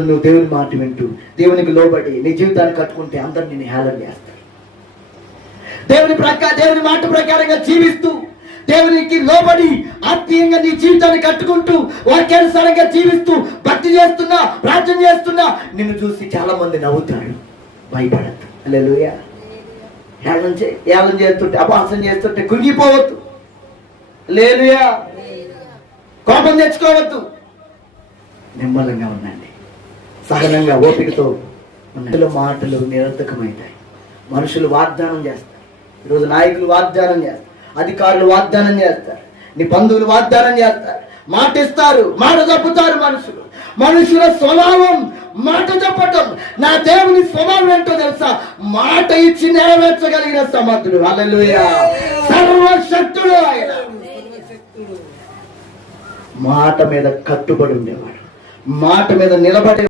నువ్వు దేవుని మాట వింటూ దేవునికి లోబడి నీ జీవితాన్ని కట్టుకుంటే అందరు నేను హేళన చేస్తారు. దేవుని మాట ప్రకారంగా జీవిస్తూ దేవునికి లోబడి ఆత్మీయంగా నీ జీవితాన్ని కట్టుకుంటూ వాక్యానుసారంగా జీవిస్తూ భక్తి చేస్తున్నా ప్రార్థన చేస్తున్నా నిన్ను చూసి చాలా మంది నవ్వుతారు. భయపడద్దు. హల్లెలూయా. హేళన చేస్తుంటే అపహాసం చేస్తుంటే కుంగిపోవద్దు. హల్లెలూయా. కోపం తెచ్చుకోవద్దు. నిమ్మలంగా ఉండండి. సహనంగా ఓపికతో మాటలు నిరర్థకమవుతాయి. మనుషులు వాగ్దానం చేస్తారు. ఈరోజు నాయకులు వాగ్దానం చేస్తారు, అధికారులు వాగ్దానం చేస్తారు, నీ బంధువులు వాగ్దానం చేస్తారు, మాట ఇస్తారు, మాట తప్పుతారు. మనుషుల స్వభావం మాట చెప్పటం. నా దేవుని స్వభావం ఏంటో తెలుసా? మాట ఇచ్చి నెరవేర్చగలిగిన సమర్థుడు. హల్లెలూయా. సర్వశక్తుడు ఆయన. మాట మీద కట్టుబడి ఉండేవాడు, మాట మీద నిలబడే